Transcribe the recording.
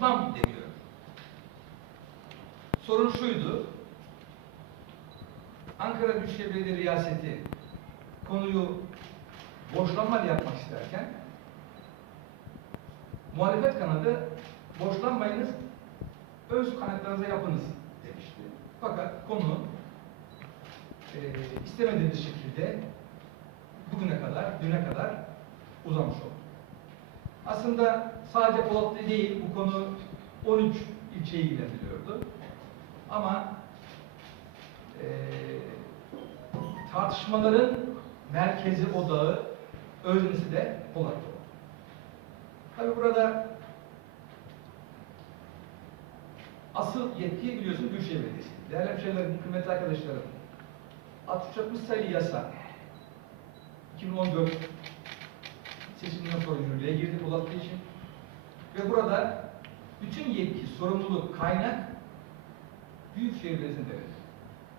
açmam demiyor. Sorun şuydu. Ankara Büyükşehir Belediye Riyaseti konuyu borçlanmalı yapmak isterken muhalefet kanadı borçlanmayınız, öz kaynaklarınıza yapınız demişti. Fakat konu e, istemediğimiz şekilde bugüne kadar, düne kadar uzamış oldu. Aslında sadece Polatlı değil, bu konu 13 ilçeyi ilgilendiriyordu. Ama e, tartışmaların merkezi, odağı, öznesi de Polatlı. Tabi burada asıl yetkiyi biliyorsun Büyükşehir Belediyesi. Değerli hemşehrilerim, kıymetli arkadaşlarım, 60 sayılı yasa 2014 seçiminden sonra yürürlüğe girdi Polatlı için. Ve burada bütün yetki, sorumluluk, kaynak Büyükşehir Belediyesi'ne verildi.